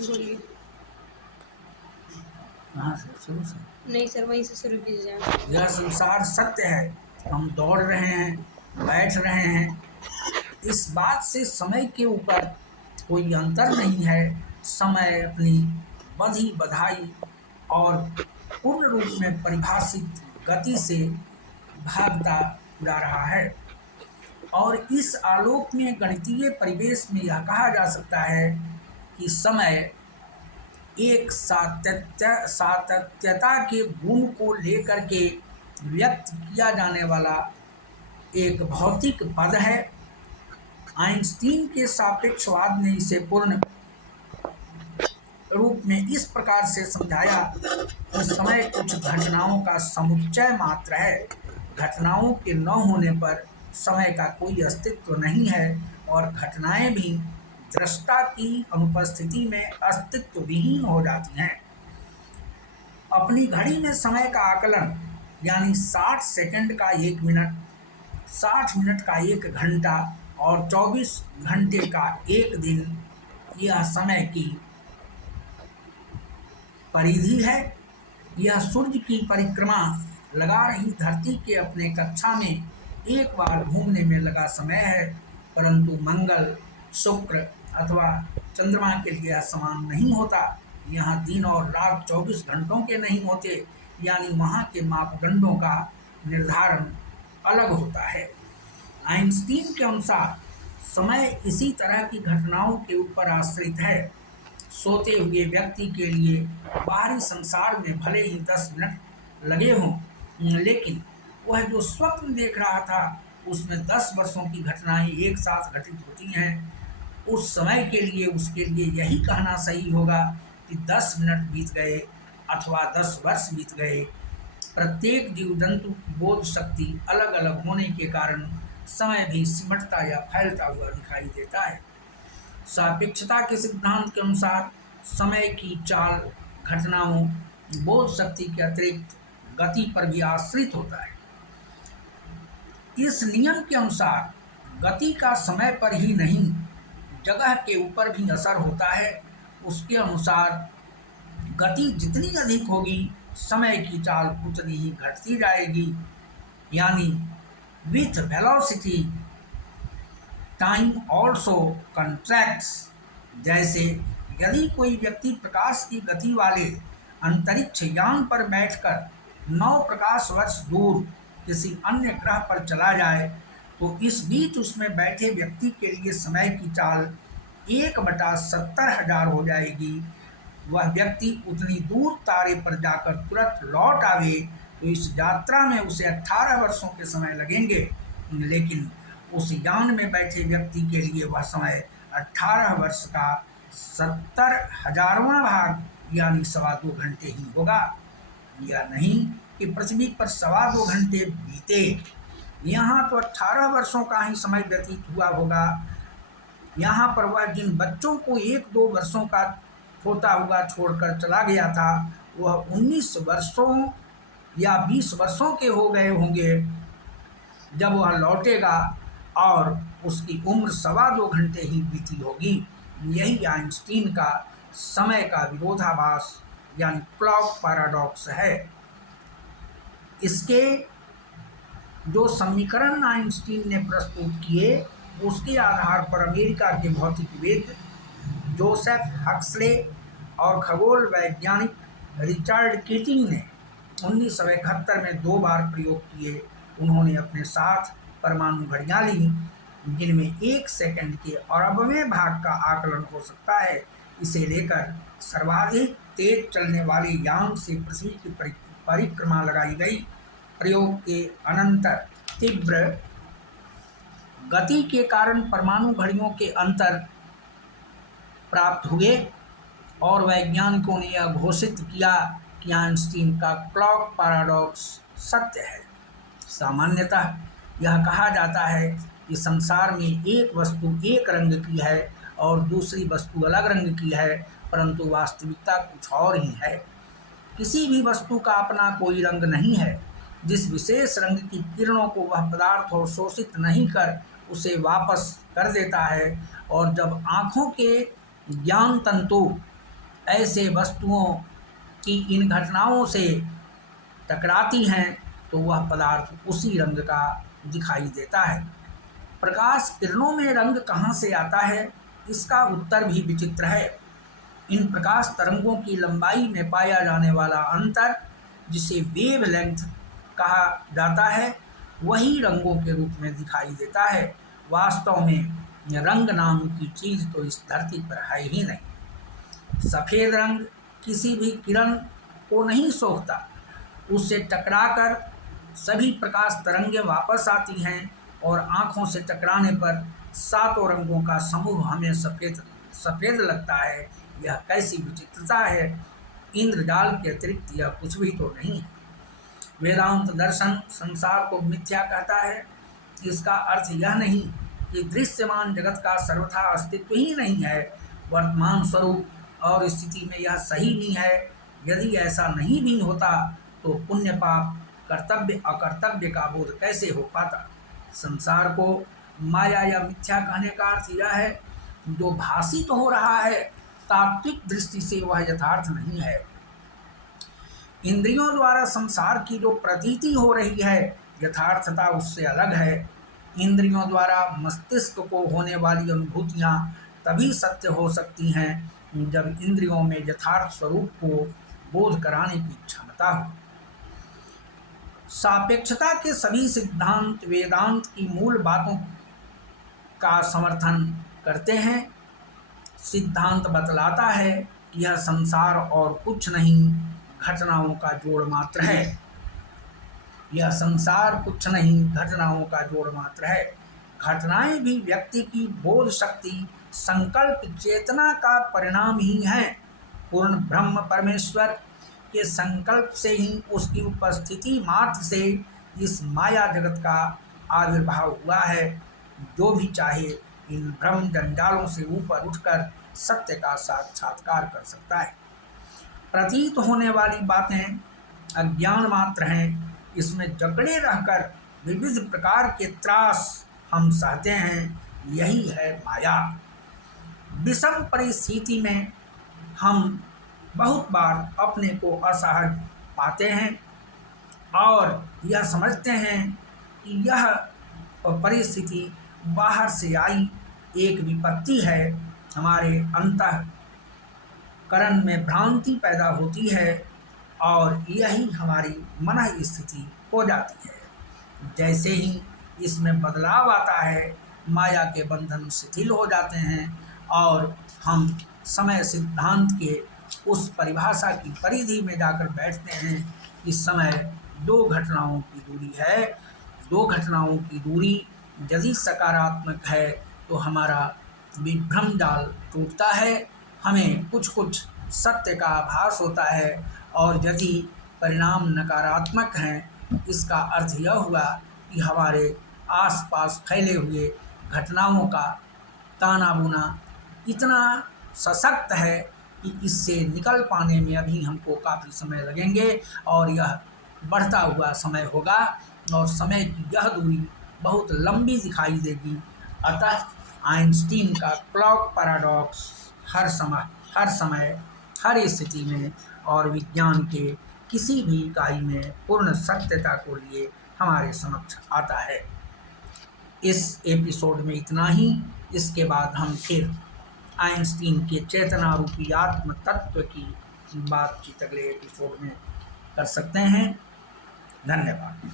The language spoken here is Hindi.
बोलिए। कहाँ से? शुरू से? नहीं सर, वहीं से शुरू कीजिए आप। यह संसार सत्य है। हम दौड़ रहे हैं, बैठ रहे हैं। इस बात से समय के ऊपर कोई अंतर नहीं है। समय अपनी बधी बधाई और पूर्ण रूप में परिभाषित गति से भागता जा रहा है। और इस आलोक में गणितीय परिवेश में यह कहा जा सकता है कि समय एक सातत्यता के गुण को लेकर के व्यक्त किया जाने वाला एक भौतिक पद है। आइंस्टीन के सापेक्षवाद ने इसे पूर्ण रूप में इस प्रकार से समझाया कि समय कुछ घटनाओं का समुच्चय मात्र है। घटनाओं के न होने पर समय का कोई अस्तित्व नहीं है और घटनाएं भी दृष्टा की अनुपस्थिति में अस्तित्व विहीन हो जाती हैं। अपनी घड़ी में समय का आकलन यानी 60 सेकंड का 1 मिनट, 60 मिनट का 1 घंटा और 24 घंटे का 1 दिन, यह समय की परिधि है। यह सूर्य की परिक्रमा लगा रही धरती के अपने कक्षा में एक बार घूमने में लगा समय है, परंतु मंगल, शुक्र अथवा चंद्रमा के लिए यह समान नहीं होता। यहाँ दिन और रात 24 घंटों के नहीं होते, यानी वहाँ के मापदंडों का निर्धारण अलग होता है। आइंस्टीन के अनुसार समय इसी तरह की घटनाओं के ऊपर आश्रित है। सोते हुए व्यक्ति के लिए बाहरी संसार में भले ही 10 मिनट लगे हों, लेकिन वह जो स्वप्न देख रहा था उसमें 10 वर्षों की घटनाएं एक साथ घटित होती हैं। उस समय के लिए उसके लिए यही कहना सही होगा कि 10 मिनट बीत गए अथवा 10 वर्ष बीत गए। प्रत्येक जीव जंतु की बोध शक्ति अलग अलग होने के कारण समय भी सिमटता या फैलता हुआ दिखाई देता है। सापेक्षता के सिद्धांत के अनुसार समय की चाल घटनाओं बोध शक्ति के अतिरिक्त गति पर भी आश्रित होता है। इस नियम के अनुसार गति का समय पर ही नहीं, जगह के ऊपर भी असर होता है। उसके अनुसार गति जितनी अधिक होगी, समय की चाल उतनी ही घटती जाएगी। यानी विथ वेलोसिटी टाइम ऑल्सो कंट्रैक्ट्स। जैसे यदि कोई व्यक्ति प्रकाश की गति वाले अंतरिक्ष यान पर बैठकर 9 प्रकाश वर्ष दूर किसी अन्य ग्रह पर चला जाए, तो इस बीच उसमें बैठे व्यक्ति के लिए समय की चाल 1/70,000 हो जाएगी। वह व्यक्ति उतनी दूर तारे पर जाकर तुरंत लौट आवे तो इस यात्रा में उसे 18 वर्षों के समय लगेंगे, लेकिन उस यान में बैठे व्यक्ति के लिए वह समय 18 वर्ष का 70,000वां भाग यानी 2.25 घंटे ही होगा। यह नहीं कि पृथ्वी पर 2.25 घंटे बीते, यहाँ तो 18 वर्षों का ही समय व्यतीत हुआ होगा। यहाँ पर वह जिन बच्चों को 1-2 वर्षों का होता हुआ छोड़कर चला गया था, वह 19 वर्षों या 20 वर्षों के हो गए होंगे जब वह लौटेगा और उसकी उम्र 2.25 घंटे ही बीती होगी। यही आइंस्टीन का समय का विरोधाभास यानी क्लॉक पैराडॉक्स है। इसके जो समीकरण आइंस्टीन ने प्रस्तुत किए, उसके आधार पर अमेरिका के भौतिकविद जोसेफ हक्सले और खगोल वैज्ञानिक रिचर्ड कीटिंग ने 1971 में 2 बार प्रयोग किए। उन्होंने अपने साथ परमाणु घड़ियां ली, जिनमें 1 सेकंड के अरबवें भाग का आकलन हो सकता है। इसे लेकर सर्वाधिक तेज चलने वाले यान से पृथ्वी की परिक्रमा लगाई गई। प्रयोग के अनंतर तीव्र गति के कारण परमाणु घड़ियों के अंतर प्राप्त हुए और वैज्ञानिकों ने यह घोषित किया कि आइंस्टीन का क्लॉक पैराडॉक्स सत्य है। सामान्यतः यह कहा जाता है कि संसार में एक वस्तु एक रंग की है और दूसरी वस्तु अलग रंग की है, परंतु वास्तविकता कुछ और ही है। किसी भी वस्तु का अपना कोई रंग नहीं है। जिस विशेष रंग की किरणों को वह पदार्थ अवशोषित नहीं कर उसे वापस कर देता है, और जब आँखों के ज्ञान तंतु ऐसे वस्तुओं की इन घटनाओं से टकराती हैं तो वह पदार्थ उसी रंग का दिखाई देता है। प्रकाश किरणों में रंग कहाँ से आता है, इसका उत्तर भी विचित्र है। इन प्रकाश तरंगों की लंबाई में पाया जाने वाला अंतर, जिसे वेवलेंथ कहा जाता है, वही रंगों के रूप में दिखाई देता है। वास्तव में रंग नाम की चीज़ तो इस धरती पर है ही नहीं। सफ़ेद रंग किसी भी किरण को नहीं सोखता, उससे टकराकर सभी प्रकाश तरंगें वापस आती हैं और आँखों से टकराने पर सातों रंगों का समूह हमें सफ़ेद सफ़ेद लगता है। यह कैसी विचित्रता है! इंद्रजाल के अतिरिक्त यह कुछ भी तो नहीं है। वेदांत दर्शन संसार को मिथ्या कहता है। इसका अर्थ यह नहीं कि दृश्यमान जगत का सर्वथा अस्तित्व ही नहीं है। वर्तमान स्वरूप और स्थिति में यह सही नहीं है। यदि ऐसा नहीं भी होता तो पुण्य पाप, कर्तव्य अकर्तव्य का बोध कैसे हो पाता। संसार को माया या मिथ्या कहने का अर्थ यह है, जो भासित हो रहा है तात्विक दृष्टि से वह यथार्थ नहीं है। इंद्रियों द्वारा संसार की जो प्रतीति हो रही है, यथार्थता उससे अलग है। इंद्रियों द्वारा मस्तिष्क को होने वाली अनुभूतियाँ तभी सत्य हो सकती हैं जब इंद्रियों में यथार्थ स्वरूप को बोध कराने की क्षमता हो। सापेक्षता के सभी सिद्धांत वेदांत की मूल बातों का समर्थन करते हैं। सिद्धांत बतलाता है कि यह संसार और कुछ नहीं, घटनाओं का जोड़ मात्र है। यह संसार कुछ नहीं, घटनाओं का जोड़ मात्र है। घटनाएं भी व्यक्ति की बोध शक्ति, संकल्प, चेतना का परिणाम ही हैं। पूर्ण ब्रह्म परमेश्वर के संकल्प से ही, उसकी उपस्थिति मात्र से इस माया जगत का आविर्भाव हुआ है। जो भी चाहे इन भ्रम जंजालों से ऊपर उठकर सत्य का साक्षात्कार कर सकता है। प्रतीत होने वाली बातें अज्ञान मात्र हैं। इसमें जकड़े रहकर विविध प्रकार के त्रास हम सहते हैं, यही है माया। विषम परिस्थिति में हम बहुत बार अपने को असहज पाते हैं और यह समझते हैं कि यह परिस्थिति बाहर से आई एक विपत्ति है। हमारे अंतःकरण में भ्रांति पैदा होती है और यही हमारी मन स्थिति हो जाती है। जैसे ही इसमें बदलाव आता है, माया के बंधन शिथिल हो जाते हैं और हम समय सिद्धांत के उस परिभाषा की परिधि में जाकर बैठते हैं कि समय दो घटनाओं की दूरी है। दो घटनाओं की दूरी यदि सकारात्मक है तो हमारा विभ्रम जाल टूटता है, हमें कुछ कुछ सत्य का आभास होता है। और यदि परिणाम नकारात्मक हैं, इसका अर्थ यह हुआ कि हमारे आसपास फैले हुए घटनाओं का ताना बुना इतना सशक्त है कि इससे निकल पाने में अभी हमको काफ़ी समय लगेंगे और यह बढ़ता हुआ समय होगा और समय की यह दूरी बहुत लंबी दिखाई देगी। अतः आइंस्टीन का क्लॉक पैराडॉक्स हर समय हर स्थिति में और विज्ञान के किसी भी इकाई में पूर्ण सत्यता को लिए हमारे समक्ष आता है। इस एपिसोड में इतना ही। इसके बाद हम फिर आइंस्टीन के चेतना रूपी आत्म तत्व की बातचीत अगले एपिसोड में कर सकते हैं। धन्यवाद।